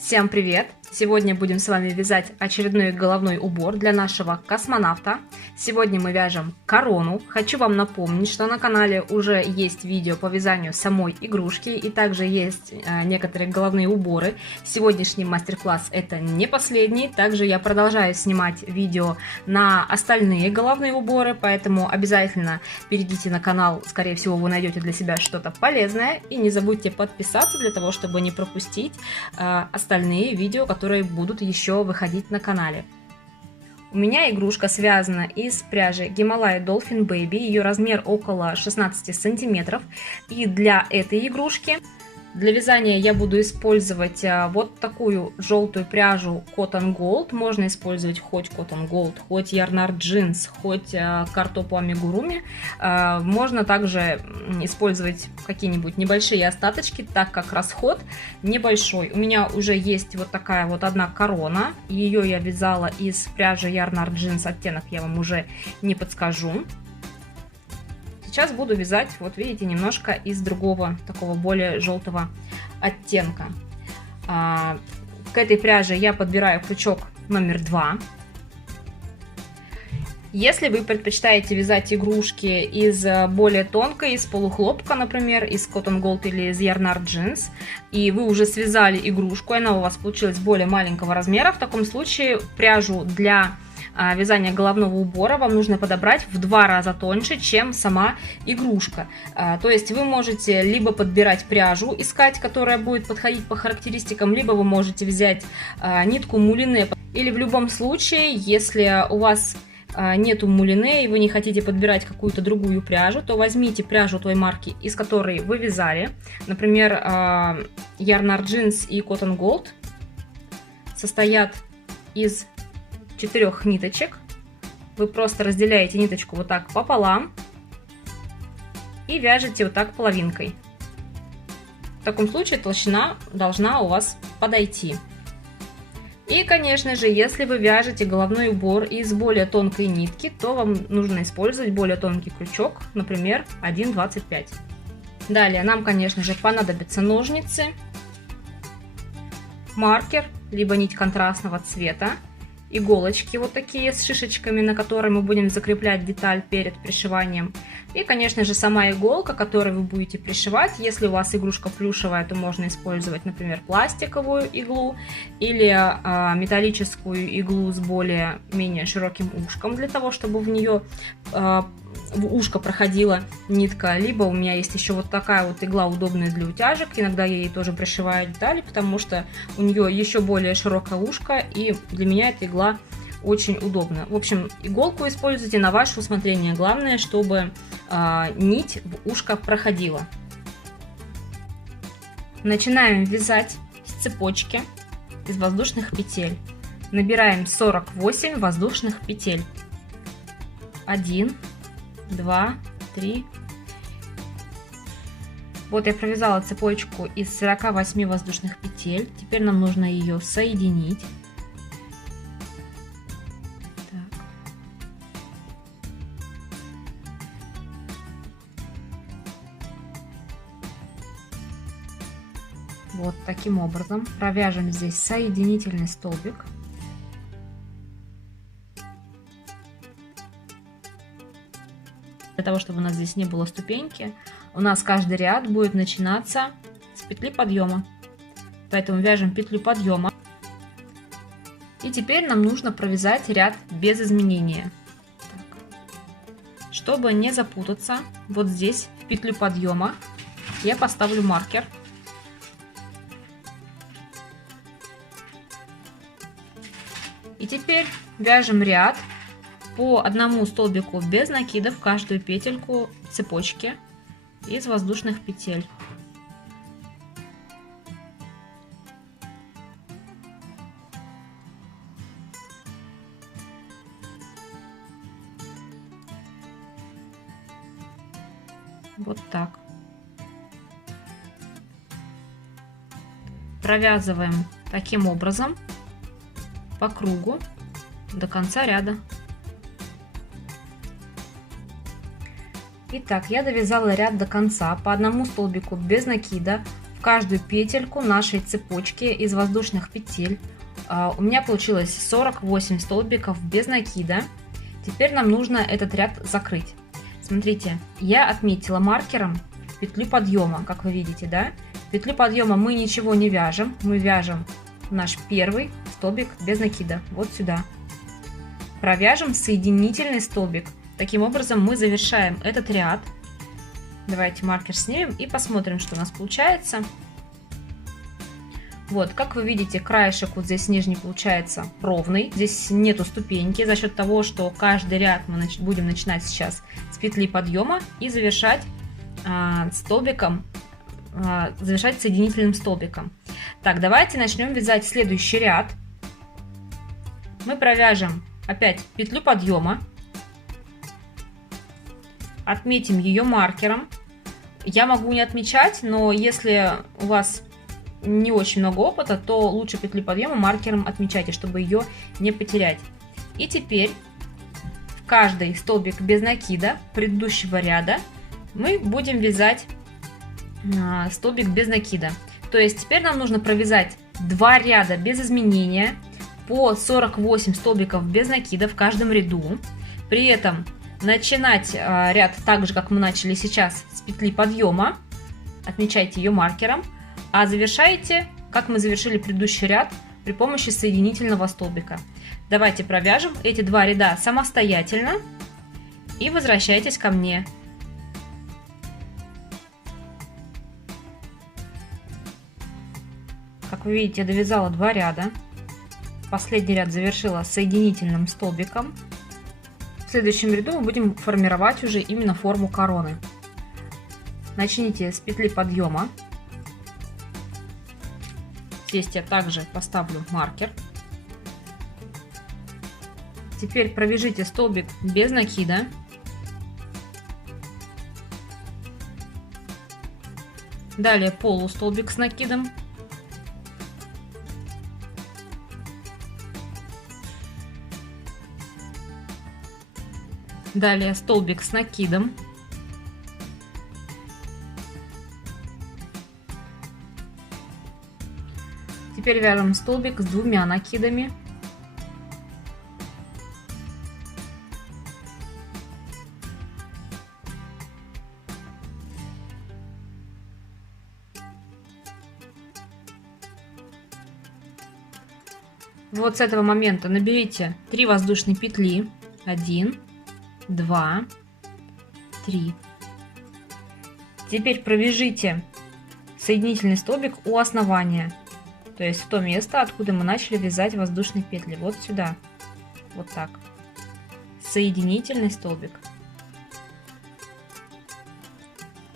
Всем привет! Сегодня будем с вами вязать очередной головной убор для нашего космонавта. Сегодня мы вяжем корону. Хочу вам напомнить, что на канале уже есть видео по вязанию самой игрушки и также есть некоторые головные уборы. Сегодняшний мастер-класс это не последний, также я продолжаю снимать видео на остальные головные уборы, поэтому обязательно перейдите на канал, скорее всего вы найдете для себя что-то полезное, и не забудьте подписаться для того, чтобы не пропустить остальные видео, которые будут еще выходить на канале. У меня игрушка связана из пряжи Himalaya Dolphin Baby, ее размер около 16 сантиметров, и для этой игрушки для вязания я буду использовать вот такую желтую пряжу Cotton Gold. Можно использовать хоть Cotton Gold, хоть Yarn Art Jeans, хоть Картопу Амигуруми. Можно также использовать какие-нибудь небольшие остаточки, так как расход небольшой. У меня уже есть вот такая вот одна корона. Ее я вязала из пряжи Yarn Art Jeans, оттенок я вам уже не подскажу. Сейчас буду вязать, вот видите, немножко из другого, такого более желтого оттенка. К этой пряже я подбираю крючок номер 2. Если вы предпочитаете вязать игрушки из более тонкой, из полухлопка, например, из Cotton Gold или из Yarn Art Jeans, и вы уже связали игрушку, и она у вас получилась более маленького размера, в таком случае пряжу для вязания головного убора вам нужно подобрать в 2 раза тоньше, чем сама игрушка. То есть вы можете либо подбирать пряжу, искать, которая будет подходить по характеристикам, либо вы можете взять нитку мулине. Или в любом случае, если у вас нету мулине и вы не хотите подбирать какую-то другую пряжу, то возьмите пряжу той марки, из которой вы вязали. Например, Yarn Art Jeans и Cotton Gold состоят из 4 ниточек. Вы просто разделяете ниточку вот так пополам и вяжете вот так половинкой. В таком случае толщина должна у вас подойти. И, конечно же, если вы вяжете головной убор из более тонкой нитки, то вам нужно использовать более тонкий крючок, например, 1,25. Далее нам, конечно же, понадобятся ножницы, маркер, либо нить контрастного цвета, иголочки вот такие с шишечками, на которые мы будем закреплять деталь перед пришиванием. И, конечно же, сама иголка, которой вы будете пришивать. Если у вас игрушка плюшевая, то можно использовать, например, пластиковую иглу или металлическую иглу с более-менее широким ушком, для того, чтобы в нее в ушко проходила нитка. Либо у меня есть еще вот такая вот игла, удобная для утяжек. Иногда я ей тоже пришиваю детали, потому что у нее еще более широкое ушко, и для меня эта игла очень удобна. В общем, иголку используйте на ваше усмотрение. Главное, чтобы нить в ушко проходила. Начинаем вязать с цепочки из воздушных петель. Набираем 48 воздушных петель. 1, 2, 3. Вот я провязала цепочку из 48 воздушных петель. Теперь нам нужно ее соединить. Так. Вот таким образом провяжем здесь соединительный столбик. Для того, чтобы у нас здесь не было ступеньки, у нас каждый ряд будет начинаться с петли подъема. Поэтому вяжем петлю подъема. И теперь нам нужно провязать ряд без изменения. Так. Чтобы не запутаться, вот здесь в петлю подъема я поставлю маркер. И теперь вяжем ряд по одному столбику без накида в каждую петельку цепочки из воздушных петель. Вот так. Провязываем таким образом по кругу до конца ряда. Итак, я довязала ряд до конца по одному столбику без накида в каждую петельку нашей цепочки из воздушных петель. У меня получилось 48 столбиков без накида. Теперь нам нужно этот ряд закрыть. Смотрите, я отметила маркером петлю подъема, как вы видите, да? В петлю подъема мы ничего не вяжем, мы вяжем наш первый столбик без накида, вот сюда. Провяжем соединительный столбик. Таким образом мы завершаем этот ряд. Давайте маркер снимем и посмотрим, что у нас получается. Вот, как вы видите, краешек вот здесь нижний получается ровный. Здесь нету ступеньки за счет того, что каждый ряд мы будем начинать сейчас с петли подъема и завершать столбиком, завершать соединительным столбиком. Так, давайте начнем вязать следующий ряд. Мы провяжем опять петлю подъема, отметим ее маркером. Я могу не отмечать, но если у вас не очень много опыта, то лучше петлю подъема маркером отмечайте, чтобы ее не потерять. И теперь в каждый столбик без накида предыдущего ряда мы будем вязать столбик без накида. То есть теперь нам нужно провязать 2 ряда без изменения по 48 столбиков без накида в каждом ряду. При этом начинать ряд так же, как мы начали сейчас, с петли подъема. Отмечайте ее маркером. А завершаете, как мы завершили предыдущий ряд, при помощи соединительного столбика. Давайте провяжем эти 2 ряда самостоятельно и возвращайтесь ко мне. Как вы видите, я довязала 2 ряда. Последний ряд завершила соединительным столбиком. В следующем ряду мы будем формировать уже именно форму короны. Начните с петли подъема. Здесь я также поставлю маркер. Теперь провяжите столбик без накида. Далее полустолбик с накидом. Далее столбик с накидом. Теперь вяжем столбик с 2 накидами. Вот с этого момента наберите 3 воздушные петли. 1, 2, 3. Теперь провяжите соединительный столбик у основания. То есть в то место, откуда мы начали вязать воздушные петли. Вот сюда. Вот так. Соединительный столбик.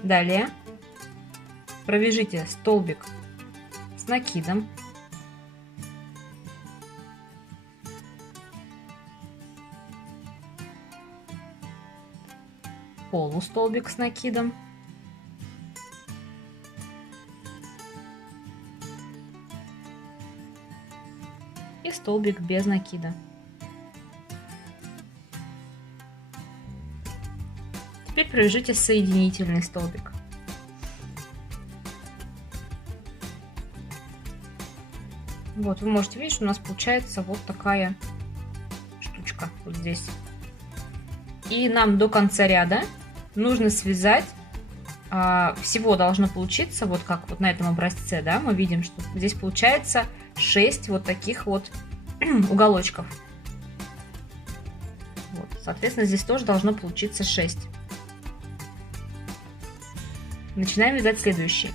Далее провяжите столбик с накидом. Полустолбик с накидом. И столбик без накида. Теперь провяжите соединительный столбик. Вот, вы можете видеть, что у нас получается вот такая штучка вот здесь. И нам до конца ряда нужно связать, всего должно получиться, вот как вот на этом образце, да, мы видим, что здесь получается 6 вот таких вот уголочков. Вот, соответственно, здесь тоже должно получиться 6. Начинаем вязать следующий.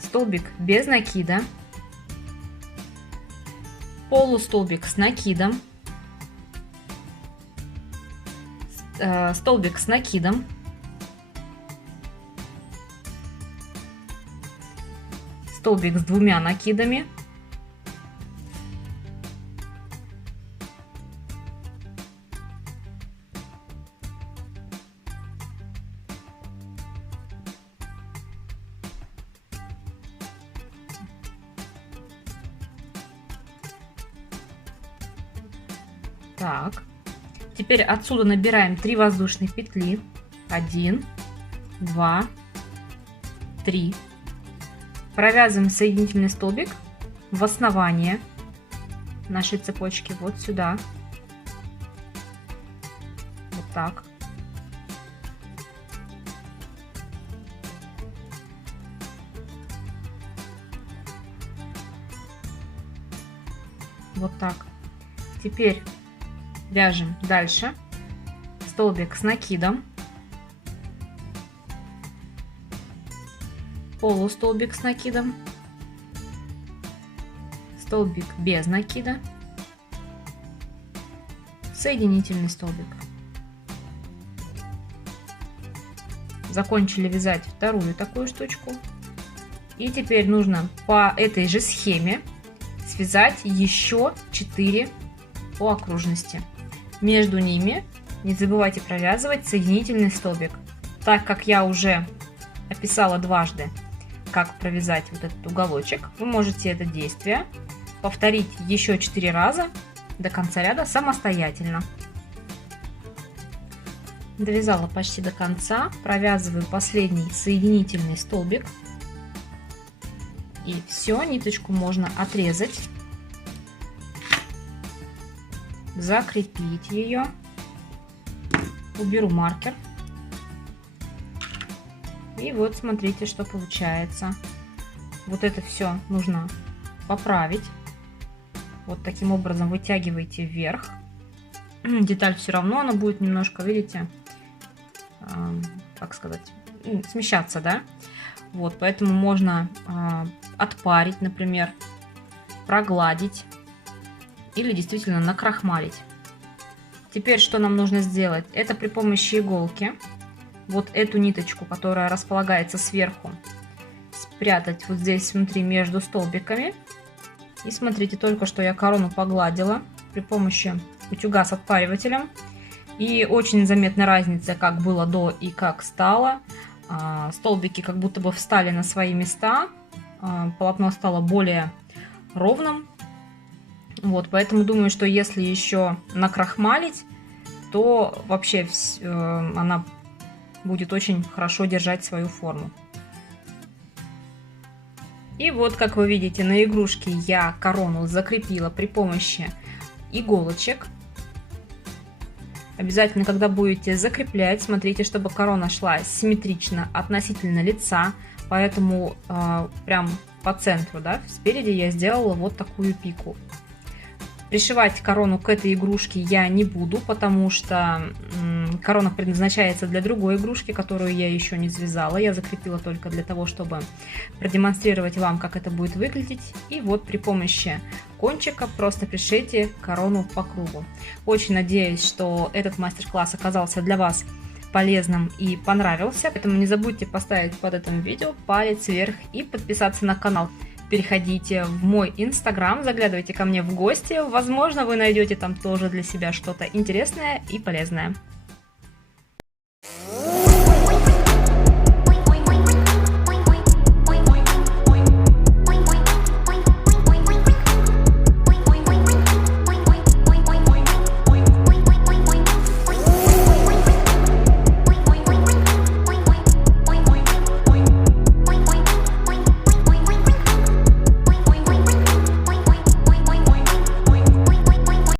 Столбик без накида, полустолбик с накидом, столбик с накидом, столбик с 2 накидами, так. Теперь отсюда набираем 3 воздушные петли. 1, 2, 3. Провязываем соединительный столбик в основание нашей цепочки, вот сюда, вот так. Вот так. Теперь вяжем дальше столбик с накидом, полустолбик с накидом, столбик без накида, соединительный столбик. Закончили вязать вторую такую штучку. И теперь нужно по этой же схеме связать еще 4 по окружности. Между ними не забывайте провязывать соединительный столбик. Так как я уже описала дважды, как провязать вот этот уголочек, вы можете это действие повторить еще 4 раза до конца ряда самостоятельно. Довязала почти до конца, провязываю последний соединительный столбик. И все, ниточку можно отрезать, закрепить ее. Уберу маркер. И вот смотрите, что получается. Вот это все нужно поправить. Вот таким образом вытягиваете вверх. Деталь все равно, она будет немножко, видите, как сказать, смещаться, да? Вот, поэтому можно отпарить, например, прогладить или действительно накрахмалить. Теперь что нам нужно сделать? Это при помощи иголки вот эту ниточку, которая располагается сверху, спрятать вот здесь внутри между столбиками. И смотрите, только что я корону погладила при помощи утюга с отпаривателем. И очень заметна разница, как было до и как стало. Столбики как будто бы встали на свои места. Полотно стало более ровным. Вот, поэтому думаю, что если еще накрахмалить, то вообще она будет очень хорошо держать свою форму. И вот, как вы видите, на игрушке я корону закрепила при помощи иголочек. Обязательно, когда будете закреплять, смотрите, чтобы корона шла симметрично относительно лица. Поэтому прям по центру, да, спереди я сделала вот такую пику. Пришивать корону к этой игрушке я не буду, потому что корона предназначается для другой игрушки, которую я еще не связала. Я закрепила только для того, чтобы продемонстрировать вам, как это будет выглядеть. И вот при помощи кончика просто пришейте корону по кругу. Очень надеюсь, что этот мастер-класс оказался для вас полезным и понравился. Поэтому не забудьте поставить под этим видео палец вверх и подписаться на канал. Переходите в мой инстаграм, заглядывайте ко мне в гости. Возможно, вы найдете там тоже для себя что-то интересное и полезное.